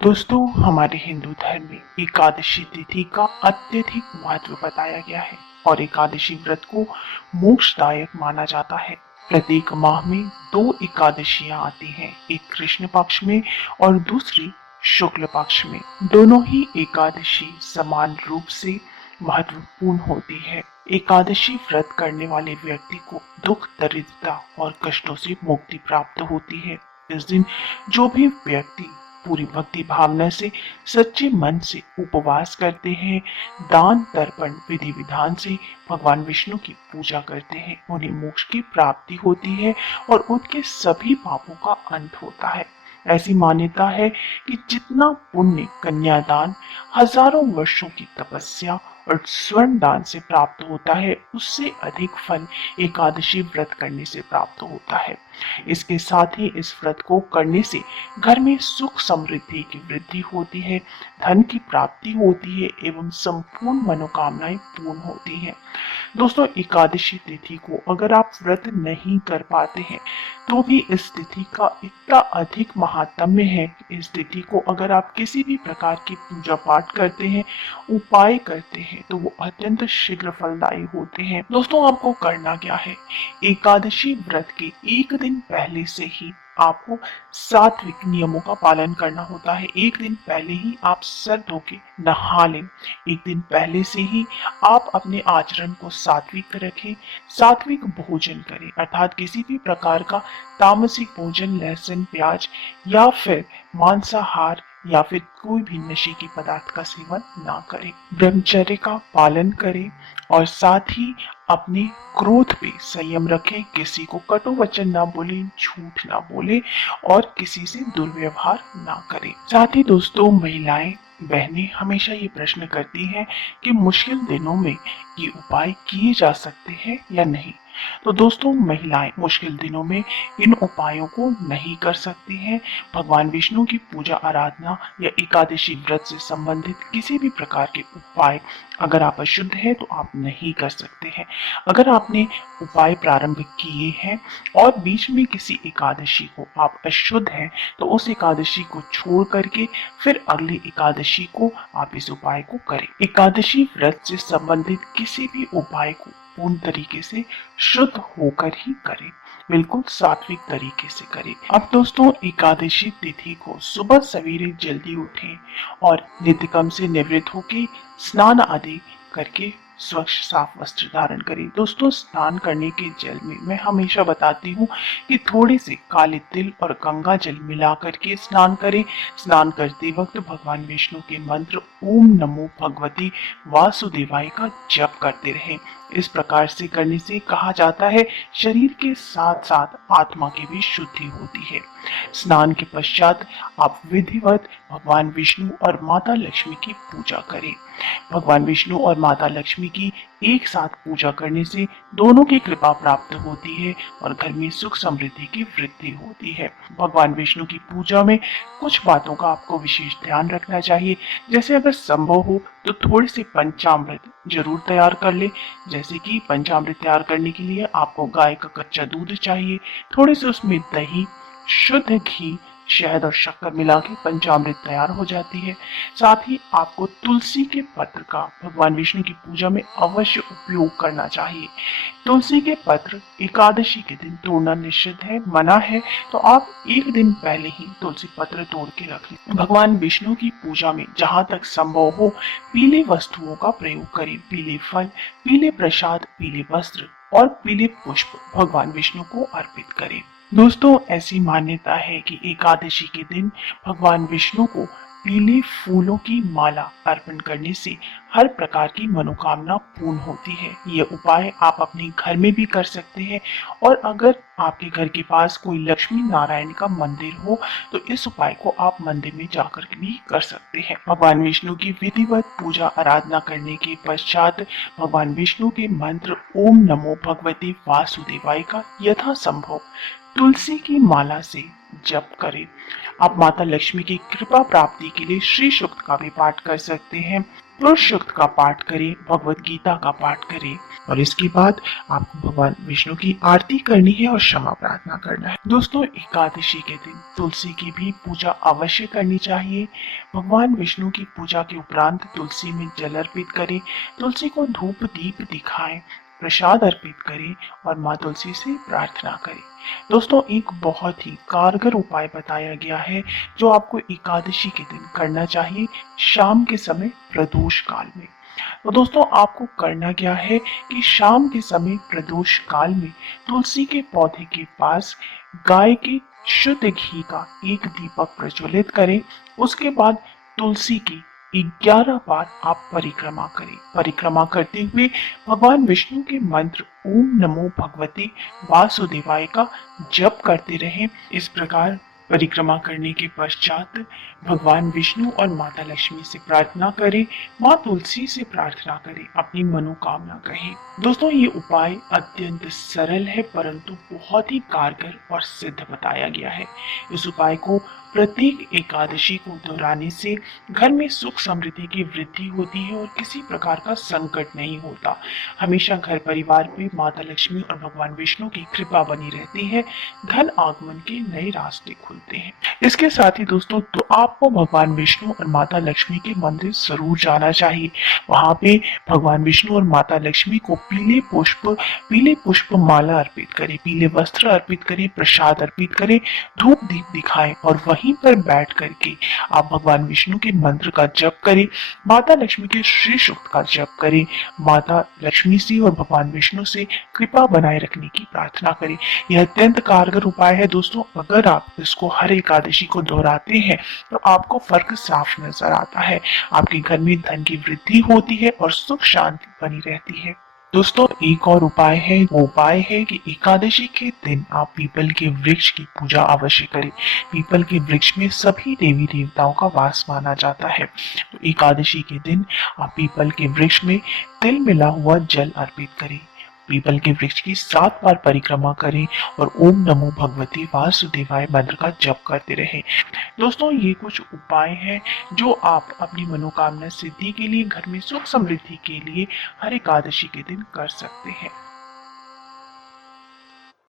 दोस्तों, हमारे हिंदू धर्म में एकादशी तिथि का अत्यधिक महत्व बताया गया है और एकादशी व्रत को मोक्षदायक माना जाता है। प्रत्येक माह में दो एकादशियां आती हैं, एक कृष्ण पक्ष में और दूसरी शुक्ल पक्ष में। दोनों ही एकादशी समान रूप से महत्वपूर्ण होती है। एकादशी व्रत करने वाले व्यक्ति को दुख, दरिद्रता और कष्टों से मुक्ति प्राप्त होती है। इस दिन जो भी व्यक्ति पूरी भक्ति भावना से सच्चे मन से उपवास करते हैं, दान तर्पण विधि विधान से भगवान विष्णु की पूजा करते हैं, उन्हें मोक्ष की प्राप्ति होती है और उनके सभी पापों का अंत होता है। ऐसी मान्यता है कि जितना पुण्य कन्यादान, हजारों वर्षों की तपस्या और स्वर्ण दान से प्राप्त होता है, उससे अधिक फल एकादशी व्रत करने से प्राप्त होता है। इसके साथ ही इस व्रत को करने से घर में सुख समृद्धि की वृद्धि होती है, धन की प्राप्ति होती है एवं संपूर्ण मनोकामनाएं पूर्ण होती हैं। दोस्तों, एकादशी तिथि को अगर आप व्रत नहीं कर पाते हैं तो भी इस तिथि का इतना अधिक महात्म्य है कि इस तिथि को अगर आप किसी भी प्रकार की पूजा पाठ करते हैं, उपाय करते हैं, तो वो अत्यंत शीघ्र फलदायी होते हैं। दोस्तों, आपको करना क्या है? एकादशी व्रत के एक दिन पहले से ही आपको सात्विक नियमों का पालन करना होता है। एक दिन पहले ही आप सर धो के नहा लें। एक दिन पहले से ही आप अपने आचरण को सात्विक रखें, सात्विक भोजन करें, अर्थात किसी भी प्रकार का तामसिक भोजन, लहसुन, प्याज या फिर मांसाहार या फिर कोई भी नशे के पदार्थ का सेवन ना करें। ब्रह्मचर्य का पालन करें और साथ ही अपने क्रोध पे संयम रखें, किसी को कटु वचन ना बोले, झूठ ना बोले और किसी से दुर्व्यवहार ना करें। साथ ही दोस्तों, महिलाएं बहनें हमेशा ये प्रश्न करती हैं कि मुश्किल दिनों में ये उपाय किए जा सकते हैं या नहीं। तो दोस्तों, महिलाएं मुश्किल दिनों में इन उपायों को नहीं कर सकती हैं। भगवान विष्णु की पूजा आराधना या एकादशी व्रत से संबंधित किसी भी प्रकार के उपाय अगर आप अशुद्ध हैं तो आप नहीं कर सकते हैं। अगर आपने उपाय प्रारंभ किए हैं और बीच में किसी एकादशी को आप अशुद्ध हैं तो उस एकादशी को छोड़ करके फिर अगली एकादशी को आप इस उपाय को करें। एकादशी व्रत से संबंधित किसी भी उपाय को पूर्ण तरीके से शुद्ध होकर ही करें, बिल्कुल सात्विक तरीके से करें। अब दोस्तों, एकादशी तिथि को सुबह सवेरे जल्दी उठें और नित्यकर्म से निवृत्त होकर स्नान आदि करके स्वच्छ साफ वस्त्र धारण करें। दोस्तों, स्नान करने के जल में मैं हमेशा बताती हूँ कि थोड़े से काले तिल और गंगा जल मिला करके स्नान करें। स्नान करते वक्त भगवान विष्णु के मंत्र ओम नमो भगवती वासुदेवाय का जप करते रहें। इस प्रकार से करने से कहा जाता है शरीर के साथ साथ आत्मा की भी शुद्धि होती है। स्नान के पश्चात आप विधिवत भगवान विष्णु और माता लक्ष्मी की पूजा करें। भगवान विष्णु और माता लक्ष्मी की एक साथ पूजा करने से दोनों की कृपा प्राप्त होती है और घर में सुख समृद्धि की वृद्धि होती है। भगवान विष्णु की पूजा में कुछ बातों का आपको विशेष ध्यान रखना चाहिए। जैसे अगर संभव हो तो थोड़े से पंचामृत जरूर तैयार कर ले। जैसे कि पंचामृत तैयार करने के लिए आपको गाय का कच्चा दूध चाहिए, थोड़े से उसमें दही, शुद्ध घी, शहद और शक्कर मिला के पंचामृत तैयार हो जाती है। साथ ही आपको तुलसी के पत्र का भगवान विष्णु की पूजा में अवश्य उपयोग करना चाहिए। तुलसी के पत्र एकादशी के दिन तोड़ना निषिद्ध है, मना है, तो आप एक दिन पहले ही तुलसी पत्र तोड़ के रख लें। भगवान विष्णु की पूजा में जहाँ तक संभव हो पीले वस्तुओं का प्रयोग करें। पीले फल, पीले प्रसाद, पीले वस्त्र और पीले पुष्प भगवान विष्णु को अर्पित करें। दोस्तों, ऐसी मान्यता है कि एकादशी के दिन भगवान विष्णु को पीले फूलों की माला अर्पण करने से हर प्रकार की मनोकामना पूर्ण होती है। ये उपाय आप अपने घर में भी कर सकते हैं और अगर आपके घर के पास कोई लक्ष्मी नारायण का मंदिर हो तो इस उपाय को आप मंदिर में जाकर भी कर सकते हैं। भगवान विष्णु की विधिवत पूजा आराधना करने के पश्चात भगवान विष्णु के मंत्र ओम नमो भगवते वासुदेवाय का यथासंभव तुलसी की माला से जप करें। आप माता लक्ष्मी की कृपा प्राप्ति के लिए श्री सूक्त का भी पाठ कर सकते हैं, पुरुष सूक्त का पाठ करें, भगवत गीता का पाठ करें और इसके बाद आपको भगवान विष्णु की आरती करनी है और क्षमा प्रार्थना करना है। दोस्तों, एकादशी के दिन तुलसी की भी पूजा अवश्य करनी चाहिए। भगवान विष्णु की पूजा के उपरांत तुलसी में जल अर्पित करें, तुलसी को धूप दीप दिखाएं, प्रसाद अर्पित करें और माँ तुलसी से प्रार्थना करें। दोस्तों, एक बहुत ही कारगर उपाय बताया गया है जो आपको एकादशी के दिन करना चाहिए, शाम के समय प्रदोष काल में। तो दोस्तों, आपको करना क्या है कि शाम के समय प्रदोष काल में तुलसी के पौधे के पास गाय के शुद्ध घी का एक दीपक प्रज्वलित करें। उसके बाद तुलसी की 11 बार आप परिक्रमा करें। परिक्रमा करते हुए भगवान विष्णु के मंत्र ओम नमो भगवते वासुदेवाय का जप करते रहें। इस प्रकार परिक्रमा करने के पश्चात भगवान विष्णु और माता लक्ष्मी से प्रार्थना करें, माँ तुलसी से प्रार्थना करें, अपनी मनोकामना कहें। दोस्तों, ये उपाय अत्यंत सरल है परंतु बहुत ही कारगर और सिद्ध बताया गया है। इस उपाय को प्रत्येक एकादशी को दोहराने से घर में सुख समृद्धि की वृद्धि होती है और किसी प्रकार का संकट नहीं होता। हमेशा घर परिवार में माता लक्ष्मी और भगवान विष्णु की कृपा बनी रहती है, धन आगमन के नए रास्ते खुलते हैं। इसके साथ ही दोस्तों, तो आपको भगवान विष्णु और माता लक्ष्मी के मंदिर जरूर जाना चाहिए। वहां पे भगवान विष्णु और माता लक्ष्मी को पीले पुष्प माला अर्पित करें, पीले वस्त्र अर्पित करें, प्रसाद अर्पित करें, धूप दीप दिखाएं और वहीं पर बैठ करके आप भगवान विष्णु के मंत्र का जप करें, माता लक्ष्मी के श्री सूक्त का जप करें, माता लक्ष्मी से और भगवान विष्णु से कृपा बनाए रखने की प्रार्थना करें। यह अत्यंत कारगर उपाय है दोस्तों। अगर आप इसको हर एकादशी को दोहराते हैं तो आपको फर्क साफ नजर आता है। आपके घर में धन की वृद्धि होती है और सुख शांति बनी रहती है। दोस्तों, एक और उपाय है, वो उपाय है कि एकादशी के दिन आप पीपल के वृक्ष की पूजा अवश्य करें। पीपल के वृक्ष में सभी देवी देवताओं का वास माना जाता है। तो एकादशी के दिन आप पीपल के वृक्ष में तिल मिला हुआ जल अर्पित करें, पीपल के वृक्ष की 7 बार परिक्रमा करें और ओम नमो भगवते वासुदेवाय मंत्र का जप करते रहें। दोस्तों, ये कुछ उपाय हैं जो आप अपनी मनोकामना सिद्धि के लिए, घर में सुख समृद्धि के लिए हर एकादशी के दिन कर सकते हैं।